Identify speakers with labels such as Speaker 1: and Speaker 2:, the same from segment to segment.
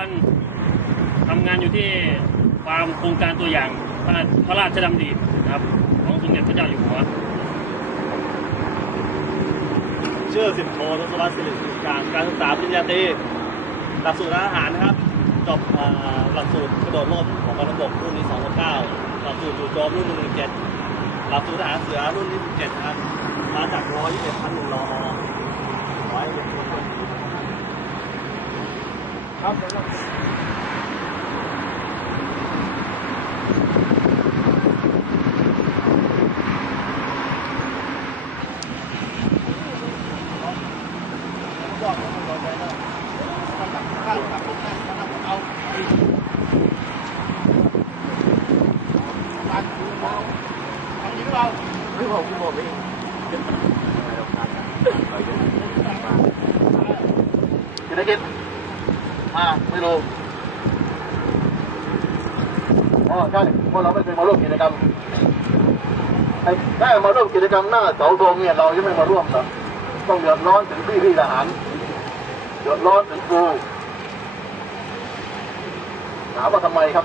Speaker 1: วันทำงานอยู่ที่ฟาร์มโครงการตัวอย่างพระพระราชดำรินะครับ ของสมเด็จพระเจ้าอยู่หัว
Speaker 2: ชื่อสิบโททศวรรษสิริการการศึกษาปริญญาตรีหลักสูตรทหารนะครับ จบหลักสูตรกระโดดร่มของกองทัพบกรุ่นนี้269หลักสูตรจู่โจมรุ่น117หลักสูตรทหารเสือรุ่นนี้17นะครับมาจากร้อยยี่สิบพันหนึ่งรอร้อยยี่สิบ ครับ
Speaker 3: กิจกิจ อ่าไม่รู้อ๋อใช่เพราะเราไม่เคยมาร่วมกิจกรรมไอ้แค่มาร่วมกิจกรรมหน้าเสาธงเนี่ยเรายังไม่มาร่วมหรอกต้องเดือดร้อนถึงพี่พี่ทหารเดือดร้อนถึงครูถามว่าทำไมครับ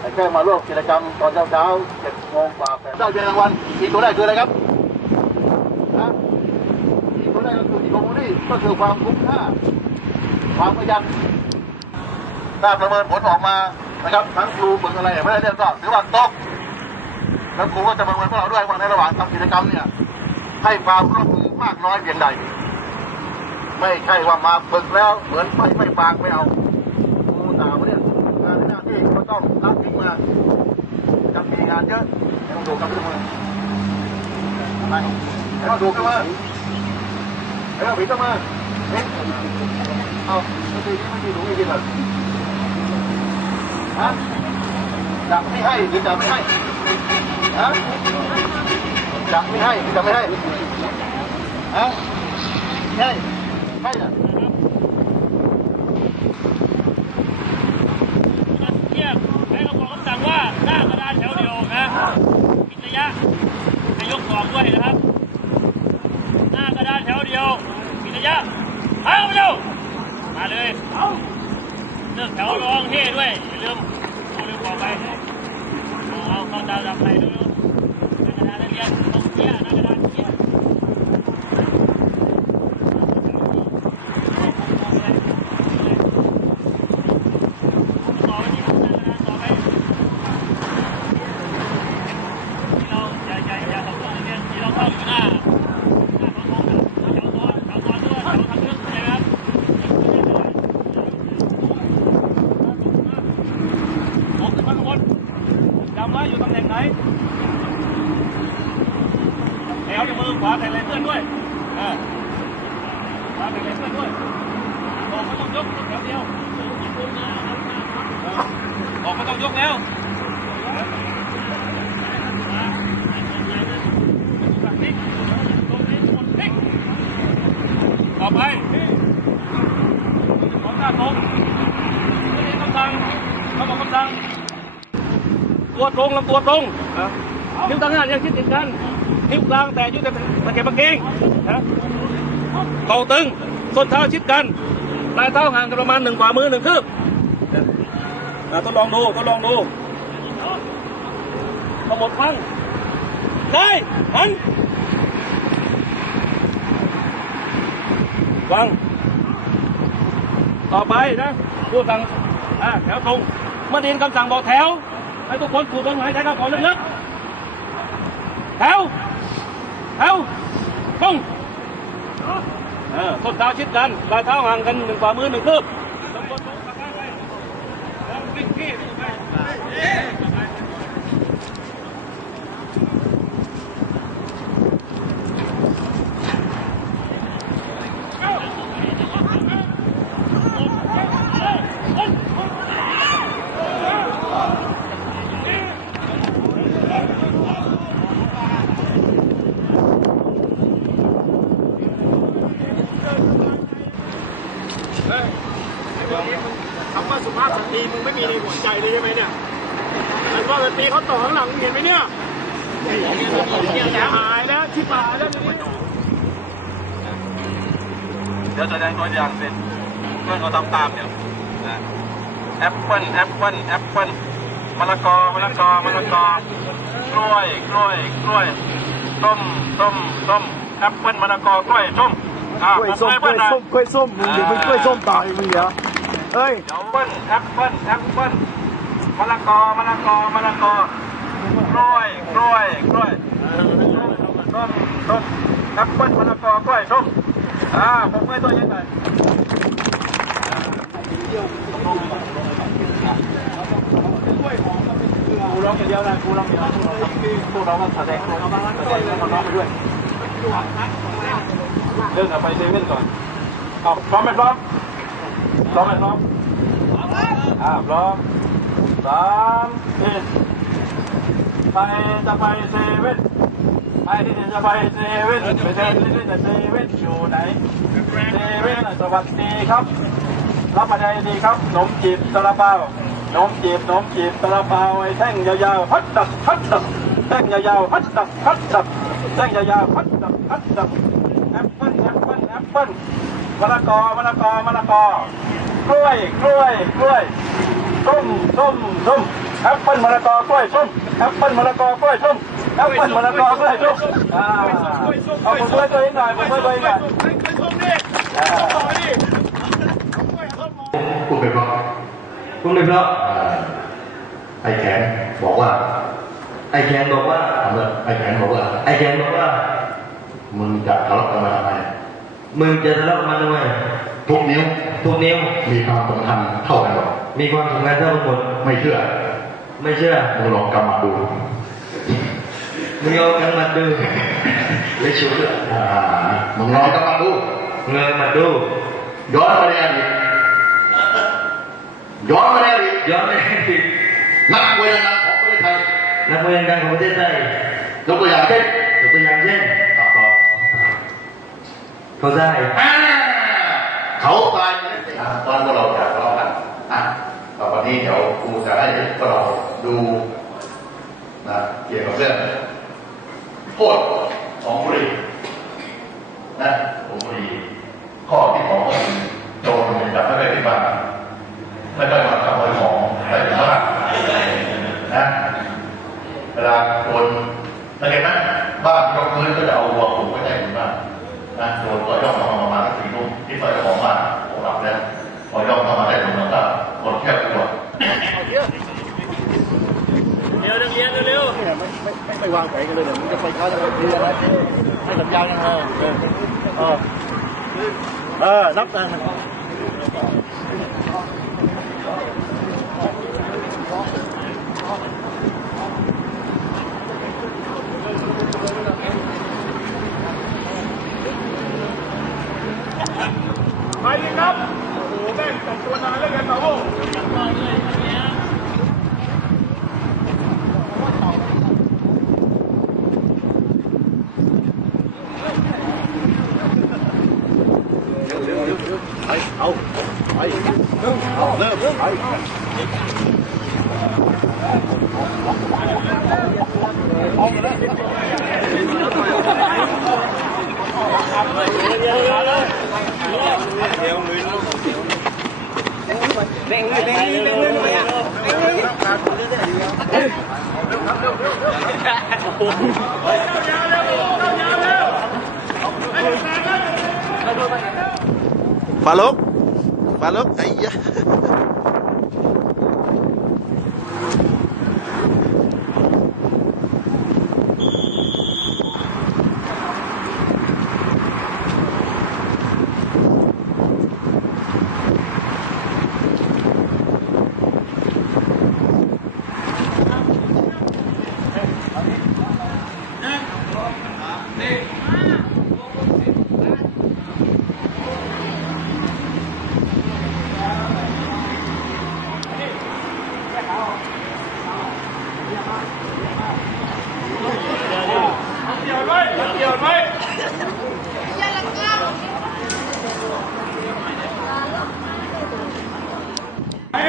Speaker 3: ไอ้แค่มาร่วมกิจกรรมตอนเช้าเช้าเจ็ดโมงกว่าแปดได้เงินรางวัลอีกตัวแรกคืออะไรครับนะอีกตัวแรกก็คืออีโคโมนี่ก็คือความคุ้มค่า ความประหยัดถ้าประเมินผลออกมานะครับทั้งครูฝึกอะไรไม่ได้เรียนก็ถือว่าตกแล้วครูก็จะประเมินพวกเราด้วยว่าในระหว่างทำกิจกรรมเนี่ย ให้ความร่วมมือมากน้อยเพียงใด ไม่ใช่ว่ามาฝึกแล้วเหมือนไม่ไม่ฟังไม่เอาครูสาวเนี่ยงานหน้าที่ก็ต้องรับทิ้งมาจะมีงานเยอะต้องดูกับมือไม่ต้องดูกับมือเอ้าผีต้องมา เฮ้ยเอาไม่ดีไม่ดีหนูไม่ดีเลยฮะจะไม่ให้หรือจะไม่ให้ฮะจะไม่ให้หรือจะไม่ให้ฮะไม่ให้ให้น่ะ
Speaker 1: เทียบให้กระบอกคำสั่งว่าหน้ากระดานแถวเดียวนะปิดระยะให้ยกกรอบด้วยนะครับ หน้ากระดานแถวเดียวปิดระยะเอาไปเร็ว มาเลยเอาเลือกแถวรองเท่ด้วยอย่าลืมดูเร็วกว่าไปเอาเข้าดาวดับไปดูดูน้ากระดานนักเรียนต้องเที่ยหน้ากระดานเที่ยต่อไปที่หน้ากระดานต่อไป ที่เราอย่าอย่าอย่าสองคนเรียนที่เราเข้าอยู่หน้าหน้าเขาโค้งนะแถวซ้อนแถวซ้อนด้วยแถวทางลึกนะครับมองขึ้นมาข้างบนจำไว้อยู่ตำแหน่งไหนแถวในมือขวาแต่เลยเพื่อนด้วยอ่าขวาแต่เลยเพื่อนด้วยออกไม่ต้องยกแถวเดียวออกไม่ต้อง ยกแล้วต่อไปขอหน้าตรงไม่ได้คำสั่งเขาบอกคำสั่งตัวตรงลำตัวตรงนิ้วตั้งหน้ายังชิดติดกันนิ้วกลางแต่ยุ่แต่ตะเกียบตะเกงนะเข่าตึงส้นเท้าชิดกันปลายเท้าห่างกันประมาณหนึ่งฝ่ามือหนึ่งคืบ นะทดลองดูทดลองดูขบวนพังได้หันฟัง ต่อไปนะผู้สั่งอ่าแถวตรงเมื่อไดยินคำสั่งบอกแถว ให้ทุกคนสูดลมหายใจเข้าออกลึกๆแถวแถวตรงเออส้นเท้าชิดกันปลายเท้าห่างกันหนึ่งฝ่ามือหนึ่งคืบตำบลตรงกลับบ้านไปแล้ววิ่งพี่วิ่งไปคำว่าสุภาพสตรีมึงไม่มีในหัวใจเลยใช่ไหมเนี่ยสุภาพสตรีเขาต่อข้างหลังมึงเห็นไหมเนี่ยเนี่ยแต่หายแล้วชิบหายแล้วทีนี้
Speaker 2: เดี๋ยวแสดงตัวอย่างเสร็จเพื่อนเขาทำตามเนี่ย
Speaker 4: แอปเปิ้ลแอปเปิ้ลแอปเปิ้ลมะละกอมะละกอมะละกอกล้วยกล้วยกล้วยส้มส้มส้มแอปเปิ้ลมะละกอกล้วยส้มอ่าก
Speaker 5: ล้วยส้ม
Speaker 4: ผม
Speaker 5: กล้วย
Speaker 4: ให้
Speaker 5: ส้มกล้วยส้มมึงเดี๋ยวมึงกล้วยส้มตายมึงเดี๋ยวเฮ้ย
Speaker 4: เดี๋ยวเปิ้ลแอปเปิ้ลแอปเปิ้ลมะละกอมะละกอมะละกอกล้วยกล้วยกล้วยส้มส้มแอปเปิ้ลมะละกอกล้วยส้ม อ่าผมให้ตัวยังไง
Speaker 2: กูร้องอย่างเดียวนะกูร้องอย่างเดียวพวกเราก็แสดงเราบ้างแสดงแล้วน้องไปด้วยเดินออกไปเซเว่นก่อน
Speaker 4: เอาพร้อมไหมพร้อมพร้อมไหมพร้อมอ่าพร้อมสามสี่ไปจะไปเซเว่น ไปจะไปเซเว่นไปเซเว่นเซเว่นอยู่ไหนเซเว่นสวัสดีครับ รับอะไรดีครับขนมจีบซาลาเปาขนมจีบขนมจีบซาลาเปาไอ้แท่งยาวๆฮัดดับฮัดดับแท่งยาวๆฮัดดับฮัดดับแท่งยาวๆฮัดดับฮัดดับแอปเปิ้ลแอปเปิ้ลแอปเปิ้ลมะละกอมะละกอมะละกอกล้วยกล้วยกล้วยส้มส้มส้มแอปเปิ้ลมะละกอกล้วยส้มแอปเปิ้ลมะละกอกล้วยส้ม แอปเปิ้ลมะละกอกล้วยส้มอ่าเอาผมช่วยตัวเองหน่อยผมช่วยตัวเองหน่อยอ่า
Speaker 3: พูดไปเพราะ
Speaker 6: คุณเลยเพราะ
Speaker 3: เอ่อไอ้แขนบอกว่า
Speaker 6: ไอ้แขนบอกว่า
Speaker 3: ทำเลยไอ้แขนบอกว่า
Speaker 6: ไอ้แขนบอกว่า
Speaker 3: มึงจะทะเลาะกันมาทำไม
Speaker 6: มึงจะทะเลาะกับมันทำไม
Speaker 3: ทุกนิ้ว
Speaker 6: ทุกนิ้ว
Speaker 3: มีความสำคัญเท่ากันหรอ
Speaker 6: มีความสำคัญเท่ากันหมด
Speaker 3: ไม่เชื่อ
Speaker 6: ไม่เชื่อ
Speaker 3: มึงลองกำมาดู
Speaker 6: มึงเอากันมาดูเลยชูเลย
Speaker 3: อ่ามึงลองกำมาดู
Speaker 6: เงยมาดู
Speaker 3: ย้อนมาในอดีตย้อนมาในอดีต
Speaker 6: ย้อนไปที่
Speaker 3: นักมวยดังๆของประเทศไทย
Speaker 6: นักมวยดังของประเทศไทย
Speaker 3: ยกตัวอย่างเช่น
Speaker 6: ยกตัวอย่างเช่น
Speaker 3: อ่าต่อ
Speaker 6: เขาได้
Speaker 3: อ่าเขาตายไปแล้วอ่ะตอนพวกเราอยากทะเลาะกันอ่ะต่อไปนี้เดี๋ยวครูจะให้พวกเราดูนะเกี่ยวกับเรื่อง โทษ
Speaker 5: ญญาณกันเออเออเออเออนับกัน
Speaker 4: ไปดิครับโอ้โหแม่งแต่งตัวนานแล้วกันเปล่า
Speaker 5: เอาไปเอาเริ่มไป
Speaker 7: ปลาลกปลาลกไอ้ยะ
Speaker 4: เกี่ยวไหมเกี่ยวไหมให้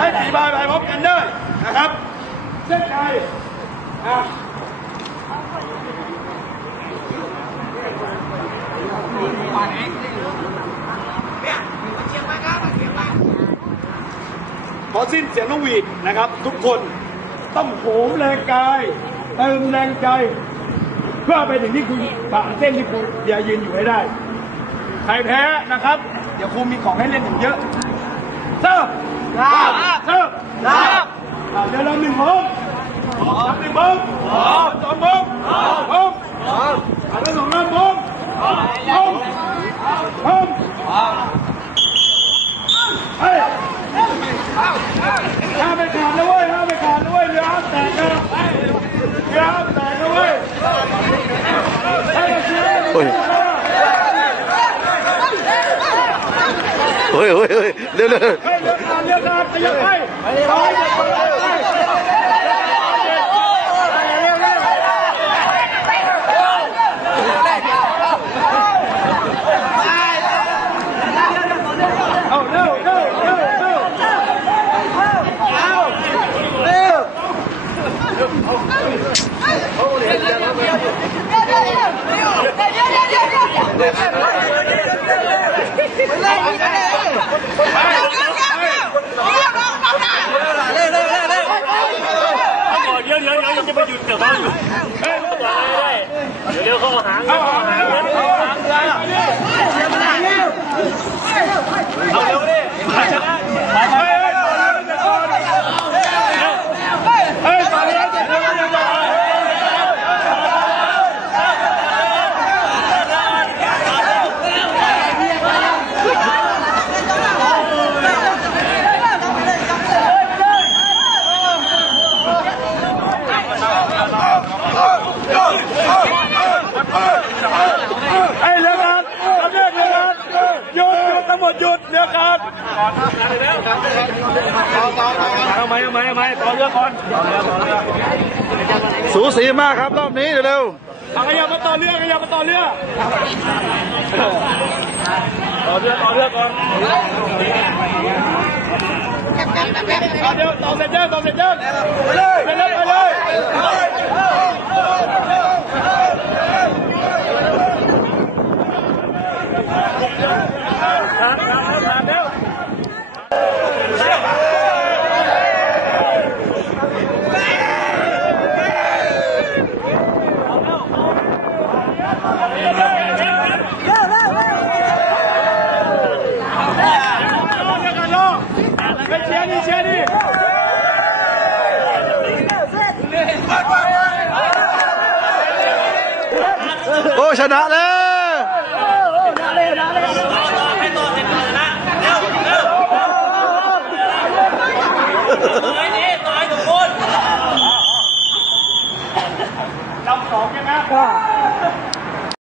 Speaker 4: ให้สี่ใบไปพร้อมกันเด้อนะครับ เส้นชัยอะ
Speaker 5: พอสิ้นเสียงนกหวีดนะครับ ทุกคนต้องโหมแรงกายเติมแรงใจ เพื่อไปถึงที่คุณป่าเส้นที่คุณอย่ายืนอยู่ให้ได้ ใครแพ้นะครับ เดี๋ยวครูมีของให้เล่นอีกเยอะเซิร์ฟเซิร์ฟอ่าเดี๋ยวเราหนึ่งพร้อมนับหนึ่งพร้อมสองพร้อมพร้อมอ่าแล้วสองน้ำพร้อมพร้อมพร้อมเฮ้ยห้ามไปขาดนะเว้ยห้ามไปขาดนะเว้ยเรือห้ามแตกนะเรือห้ามแตกนะเว้ยให้เราเชียร์
Speaker 7: โอ้ยโอ้ยโอ้ยโอ้ยเร็วเร็ว
Speaker 5: เฮ้ยเรือขาดเรือขาดขยับไปไปไปไป เอาเร็วเร็วเร็วเร็ว
Speaker 1: ก่อนเดี๋ยวเดี๋ ยวเดี๋ยวยังจะไปหยุดเดี๋ยวเขาอยู่เฮ้ยต่อได้เดี๋ยวเดี๋ยวเขาเอาหางเอาหางเขาหางเอาเร็วดิชนะ
Speaker 5: เฮ้ยเฮ้ยเฮ้ยตอนนี้เจ็บแล้วยังไง ไอ้เรือการทำเรื่องเรือการหยุดหยุดทั้งหมดหยุด เรือการ
Speaker 1: เอาไหมเอาไหมเอาไหมต่อเรือก่อน
Speaker 7: สูสีมากครับรอบนี้เร็ว
Speaker 5: เอาขยับมาต่อเรือขยับมาต่อเรือ
Speaker 1: ต่อเรือต่อเรือก่อน
Speaker 5: เอาเดี๋ยวต่อเสร็จยังต่อเสร็จยังไปเลยไปเลยไปเลยรอเดี๋ยวกันรอ ไปเชียร์ดิเชียร์ดิ
Speaker 7: ๆโอ้ชนะแล้ว
Speaker 5: ลำสองใช่ไหม